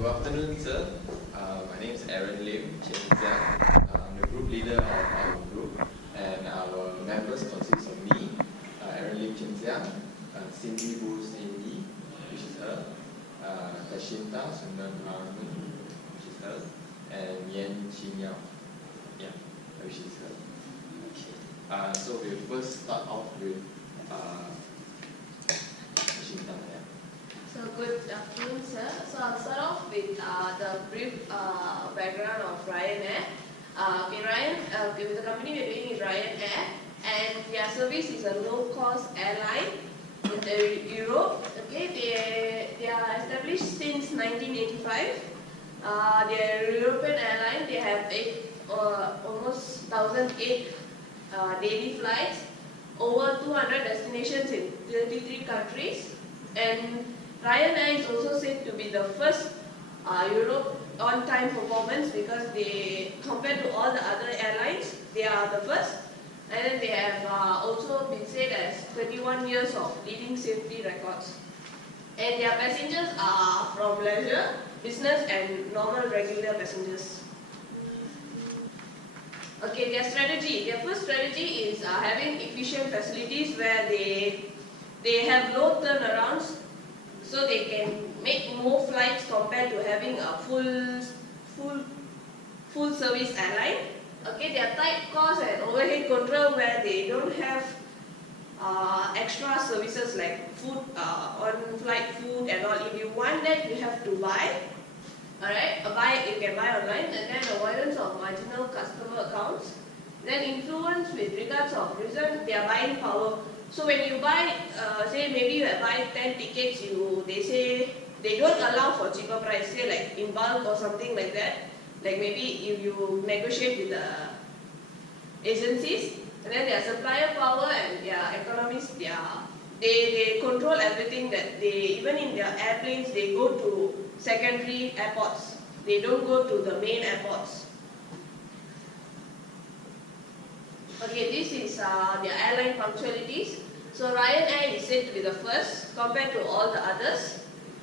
Good afternoon, sir. My name is Aaron Lim Chen Xiang. I'm the group leader of our group, and our members consist of me, Aaron Lim Chen Xiang, Cindy Wu Cindy, which is her, Tashinta Sundan Arun, which is her, and Yan Chin Yao, yeah, which is her. Okay. So we'll first start off with Tashinta. So good afternoon, sir. So I'll start off with the brief background of Ryanair. With the company we're doing is Ryanair, and their service is a low-cost airline in Europe. Okay, they are established since 1985. They're a European airline. They have almost 1,008 daily flights, over 200 destinations in 33 countries, and Ryanair is also said to be the first Europe on-time performance because they, compared to all the other airlines, they are the first. And then they have also been said as 21 years of leading safety records. And their passengers are from leisure, business and normal regular passengers. Okay, their first strategy is having efficient facilities where they have low turnarounds, so they can make more flights compared to having a full service airline. Okay, they are tight cost and overhead control where they don't have extra services like food, on-flight food and all. If you want that, you have to buy. Alright, you can buy online, and then avoidance of marginal customer accounts. Then influence with regards of their buying power. So when you buy, say maybe you buy 10 tickets, they say they don't allow for cheaper price, say like in bulk or something like that. Like maybe if you negotiate with the agencies, and then their supplier power and their economists, they control everything that even in their airplanes, they go to secondary airports. They don't go to the main airports. Okay, this is their airline punctualities. So Ryanair is said to be the first compared to all the others.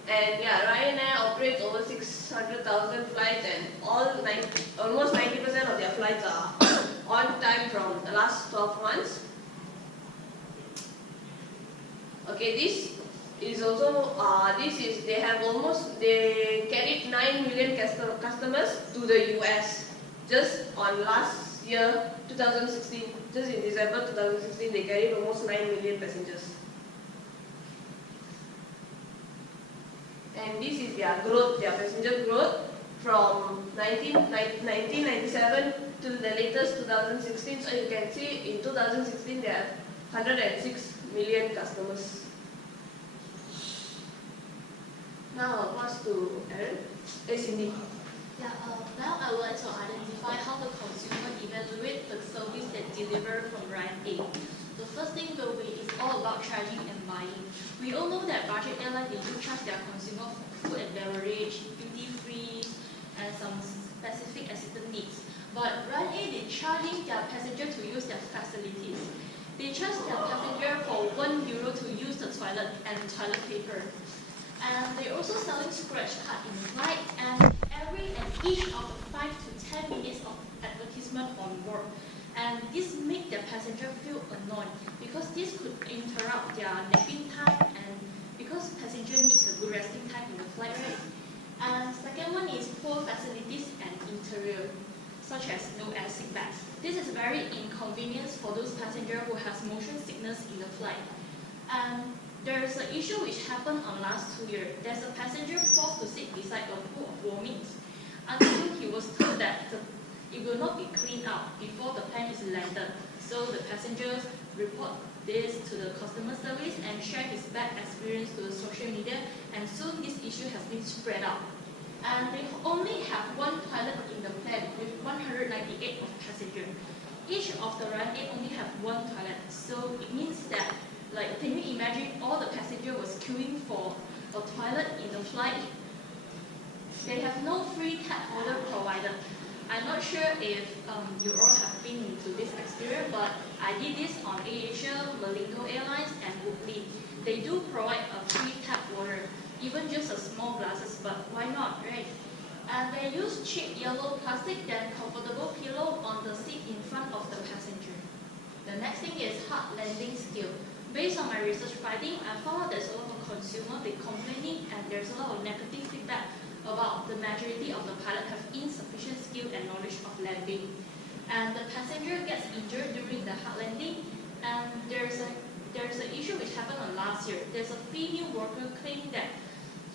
And yeah, Ryanair operates over 600,000 flights, and almost 90% of their flights are on time from the last 12 months. Okay, this is also, they carried 9 million customers to the US just on last year, 2016, just in December 2016, they carried almost 9 million passengers. And this is their growth, their passenger growth from 1997 to the latest 2016. So you can see in 2016 they have 106 million customers. Now I'll pass to Aaron. Hey, Cindy. Yeah, now I would like to identify how the consumer evaluate the service that delivered from Ryanair. The first thing will be is all about charging and buying. We all know that budget airlines, they do charge their consumer for food and beverage, duty free, and some specific assistance needs. But Ryanair, they charging their passenger to use their facilities. They charge their passenger for €1 to use the toilet and toilet paper. And they're also selling scratch card in flight, and each of the 5 to 10 minutes of advertisement on board. And this makes the passenger feel annoyed because this could interrupt their napping time, and because passenger needs a good resting time in the flight, right? And second one is poor facilities and interior, such as no air seat bags. This is very inconvenient for those passengers who has motion sickness in the flight. And there's an issue which happened on last 2 years. There's a passenger forced to sit beside a pool of vomit until he was told that it will not be cleaned out before the plane is landed. So the passengers report this to the customer service and share his bad experience to the social media, and soon this issue has been spread out. And they only have one toilet in the plane with 198 of passengers. Each of the Ryanair only have one toilet, so it means that, like, can you imagine all the passengers was queuing for a toilet in the flight? They have no free tap water provided. I'm not sure if you all have been into this experience, but I did this on AirAsia, Malingo Airlines, and Woodley. They do provide a free tap water. even just a small glasses, but why not, right? And they use cheap yellow plastic and comfortable pillow on the seat in front of the passenger. The next thing is hard landing skill. Based on my research finding, I found out there's a lot of consumer they complaining and there's a lot of negative feedback about the majority of the pilot have insufficient skill and knowledge of landing. And the passenger gets injured during the hard landing. And there's an issue which happened on last year. There's a female worker claiming that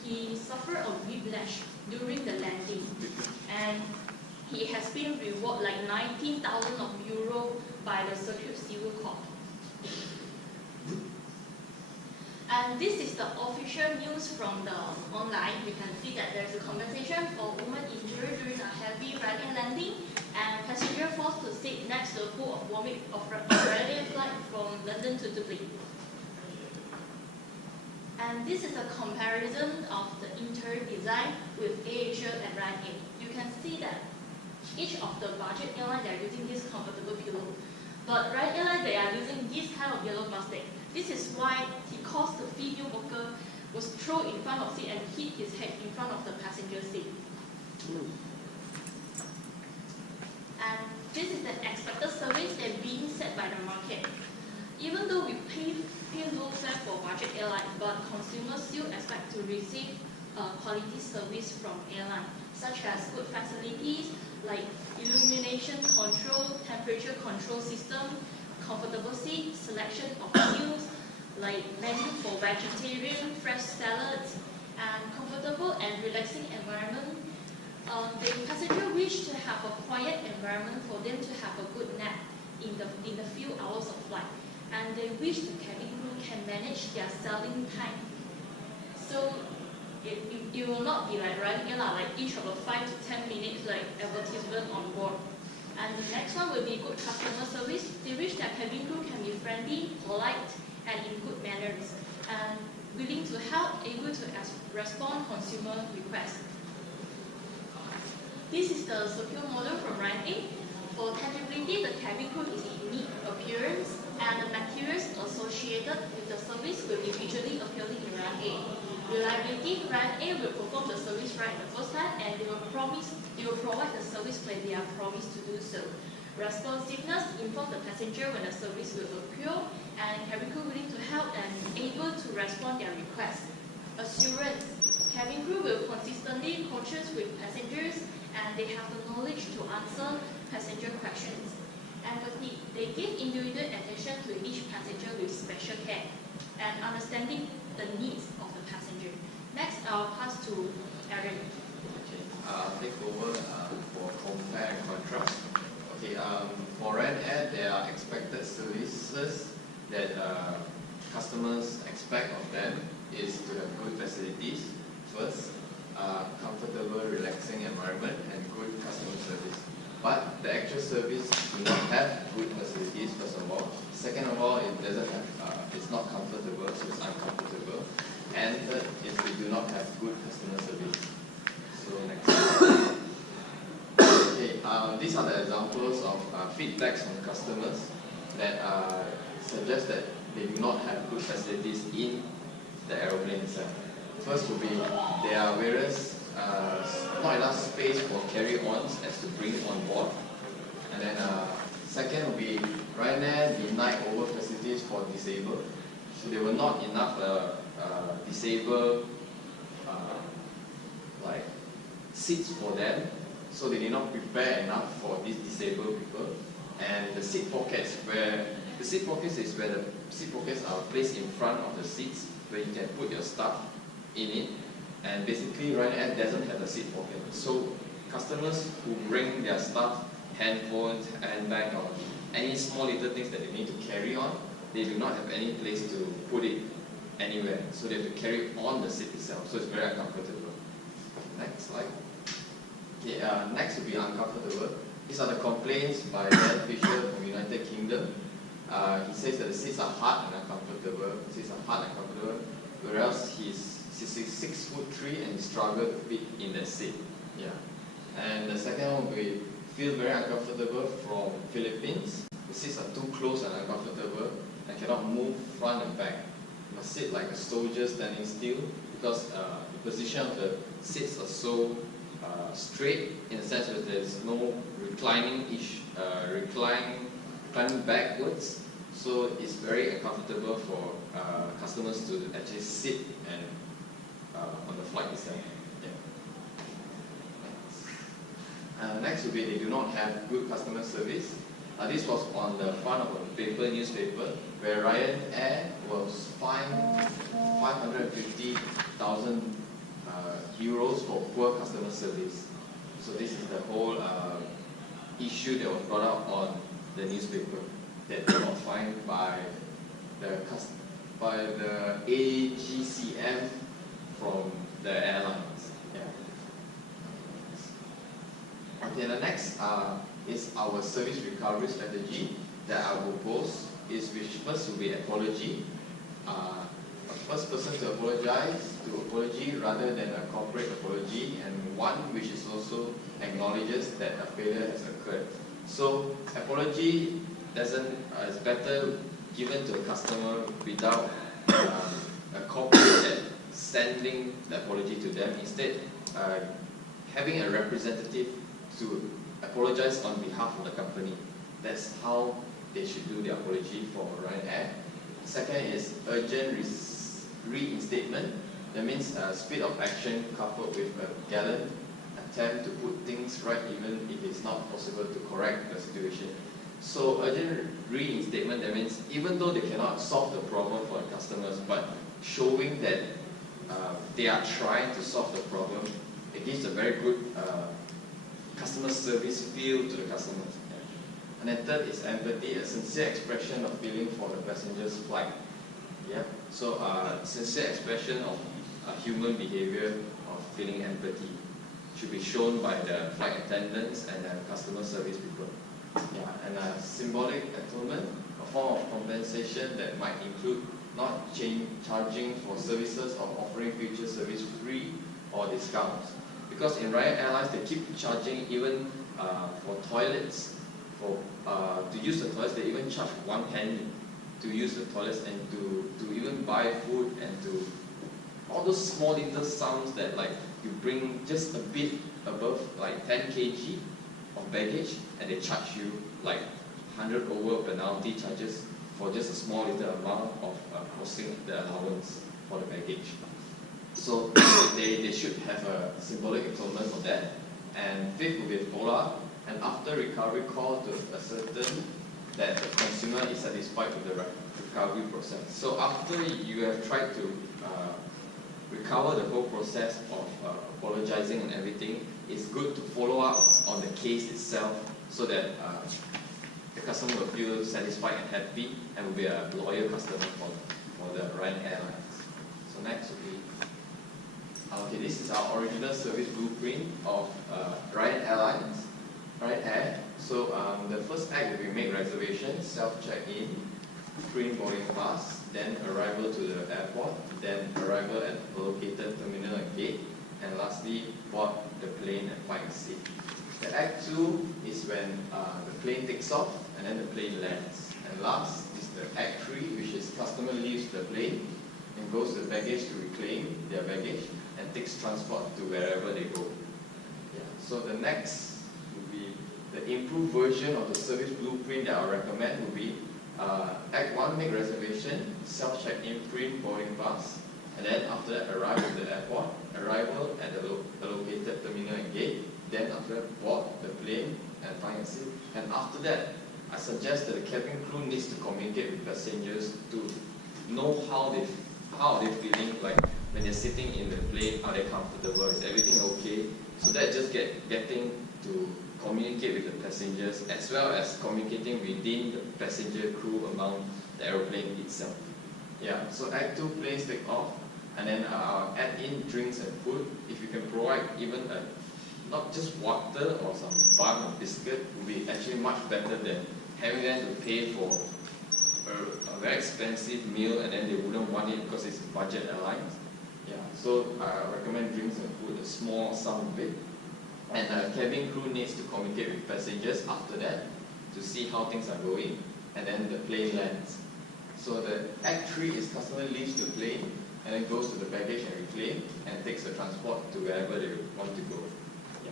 he suffered a whiplash during the landing. And he has been rewarded like 19,000 euro by the Circuit Civil Court. And this is the official news from the online. We can see that there's a compensation for woman injured during a heavy Ryanair landing and passenger forced to sit next to a pool of vomit of Ryanair flight from London to Dublin. And this is a comparison of the interior design with AirAsia and Ryanair. You can see that each of the budget airlines they are using this comfortable pillow. But Ryanair they are using this kind of yellow plastic. This is why he caused the female worker was thrown in front of seat and hit his head in front of the passenger seat. And this is the expected service that being set by the market. Even though we pay low fare for budget airline, but consumers still expect to receive quality service from airline, such as good facilities like illumination control, temperature control system, comfortable seat, selection of meals, like menu for vegetarian, fresh salads, and comfortable and relaxing environment. The passenger wish to have a quiet environment for them to have a good nap in the few hours of flight. And they wish the cabin crew can manage their selling time. So it will not be like Ryanair, like each of the 5 to 10 minutes like advertisement on board. And the next one will be good customer service. They wish that cabin crew can be friendly, polite, and in good manners, and willing to help, able to respond consumer requests. This is the secure model from Ryanair. For tangibility, the cabin crew is in neat appearance, and the materials associated with the service will be visually appealing in Ryanair. Reliability, Ryanair will perform the service right the first time, and they will provide the service when they are promised to do so. Responsiveness, inform the passenger when the service will occur, and cabin crew willing to help and able to respond their requests. Assurance, cabin crew will consistently cautious with passengers, and they have the knowledge to answer passenger questions. Empathy, they give individual attention to each passenger with special care and understanding the needs of the passenger. Next, I'll pass to Aaron. Okay, I'll take over for compare and contrast. Okay, for Ryanair, there are expected services that customers expect of them is to have good facilities first, comfortable, relaxing environment, and good customer service. But the actual service do not have good facilities, first of all. Second of all, it doesn't have, it's not comfortable, so it's uncomfortable. And third is we do not have good customer service. So next. Okay, these are the examples of feedbacks from customers that suggest that they do not have good facilities in the aeroplane itself. First would be there are various not enough space for carry-ons as to bring on board. And then second would be Ryanair denied over facilities for disabled. So there were not enough disabled like seats for them. So they did not prepare enough for these disabled people. And the seat pockets is where the seat pockets are placed in front of the seats where you can put your stuff in it. And basically Ryanair doesn't have a seat pocket. So customers who bring their stuff, handphones, handbag, or any small little things that they need to carry on, they do not have any place to put it anywhere. So they have to carry it on the seat itself. So it's very uncomfortable. Next slide. Okay, next will be uncomfortable. These are the complaints by Dan Fisher from United Kingdom. He says that the seats are hard and uncomfortable. The seats are hard and uncomfortable, whereas he's 6'3" and he struggled to fit in the seat. Yeah. And the second one, we feel very uncomfortable from Philippines. The seats are too close and uncomfortable and cannot move front and back. You must sit like a soldier standing still. because the position of the seats are so straight, in the sense that there's no reclining backwards, so it's very uncomfortable for customers to actually sit and on the flight itself. Yeah. Next will be they do not have good customer service. This was on the front of a newspaper, where Ryan Air was fined 550,000 euros for poor customer service. So this is the whole issue that was brought up on the newspaper, that they were fined by the AGCM from the airlines. Yeah. Okay, the next is our service recovery strategy that I will propose, which first will be apology. First person to apology rather than a corporate apology, and one which is also acknowledges that a failure has occurred. So apology is better given to a customer without a corporate sending the apology to them. Instead, having a representative to apologize on behalf of the company. That's how they should do the apology for Ryanair. Second is urgent reinstatement. That means speed of action coupled with a gallant attempt to put things right even if it's not possible to correct the situation. So urgent reinstatement, that means even though they cannot solve the problem for the customers, but showing that they are trying to solve the problem, it gives a very good customer service feel to the customers. And then third is empathy, a sincere expression of feeling for the passenger's flight. Yeah. So sincere expression of human behavior of feeling empathy should be shown by the flight attendants and the customer service people. Yeah. And a symbolic atonement, a form of compensation that might include not charging for services or offering future service free or discounts. Because in Ryan Airlines, they keep charging even for toilets. To use the toilets, they even charge 1 penny to use the toilets, and to even buy food, and to all those small little sums that, like, you bring just a bit above like 10 kg of baggage, and they charge you like 100 over penalty charges for just a small little amount of crossing the allowance for the baggage. So they should have a symbolic atonement for that. And fifth will be a follow-up, and after recovery call to ascertain that the consumer is satisfied with the recovery process. So after you have tried to recover the whole process of apologizing and everything, it's good to follow up on the case itself, so that the customer will feel satisfied and happy, and will be a loyal customer for the Ryan Airlines. So next will be, okay, this is our original service blueprint of Ryan Airlines, Ryan Air. So the first act will be make reservations, self-check-in, print boarding pass, then arrival to the airport, then arrival at the located terminal and gate, and lastly, board the plane and find a seat. The act 2 is when the plane takes off and then the plane lands. And last is the act 3, which is customer leaves the plane and goes to the baggage to reclaim their baggage and takes transport to wherever they go. Yeah. So the next will be the improved version of the service blueprint that I recommend will be Act 1, make reservation, self-check-in, print boarding pass, and then after that arrive at the airport, arrival at the located terminal and gate, then after that board the plane and find a seat. And after that, I suggest that the cabin crew needs to communicate with passengers to know how are they feeling, like when they're sitting in the plane, are they comfortable, is everything okay? So that just getting to communicate with the passengers, as well as communicating within the passenger crew among the aeroplane itself. Yeah, so Act 2, planes take off, and then add in drinks and food. If you can provide even not just water or some bun or biscuit, would be actually much better than having them to pay for a very expensive meal and then they wouldn't want it because it's a budget airlines. Yeah, so I recommend drinks and food, a small sum of it. And the cabin crew needs to communicate with passengers after that to see how things are going, and then the plane lands. So the Act 3 is customer leaves the plane, and then goes to the baggage and reclaim and takes the transport to wherever they want to go. Yeah.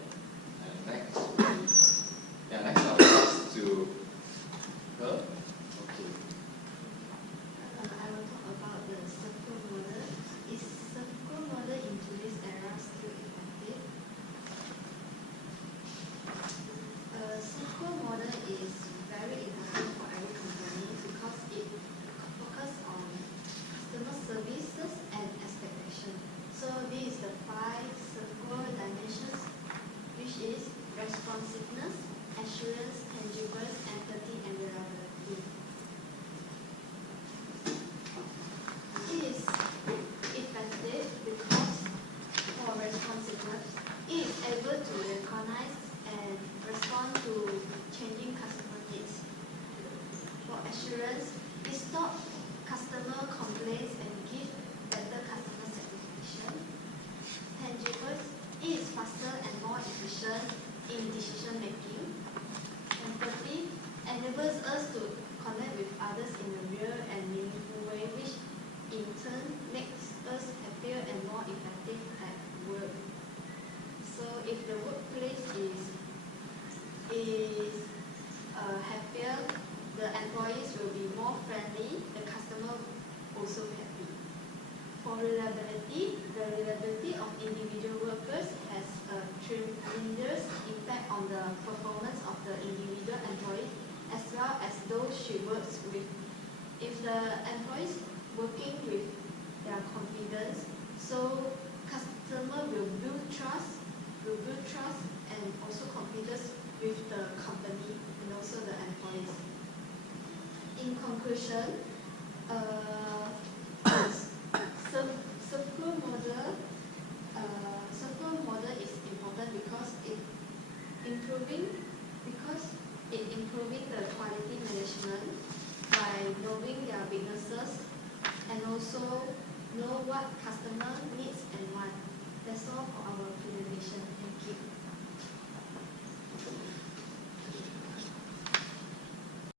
And next, next I'll pass to her. Okay. I will talk about the circle model. Is circle model in today's era still effective? Circle model is very important for every company because it focuses on customer services and expectation. So this is the 5 circle dimensions, which is responsiveness, assurance, tangibles, empathy, and reliability. It is effective because for responsiveness, it is able to recognize and respond to changing customer needs. For assurance, it stops customer complaints and gives better customer satisfaction. Tangibles, it is faster and more efficient in decision making. Empathy enables us to connect with others in a real and meaningful way, which in turn makes us happier and more effective at work. So if the workplace is happier, the employees will be more friendly, the customer also happy. For reliability, the reliability of individual workers has a tremendous impact on the performance of the individual employee as well as those she works with. If the employees working with their confidence, so customer will build trust and also confidence with the company and also the employees. In conclusion, circle model is important because it improving the quality management by knowing their weaknesses and also know what customer needs and want. That's all for our presentation. Thank you.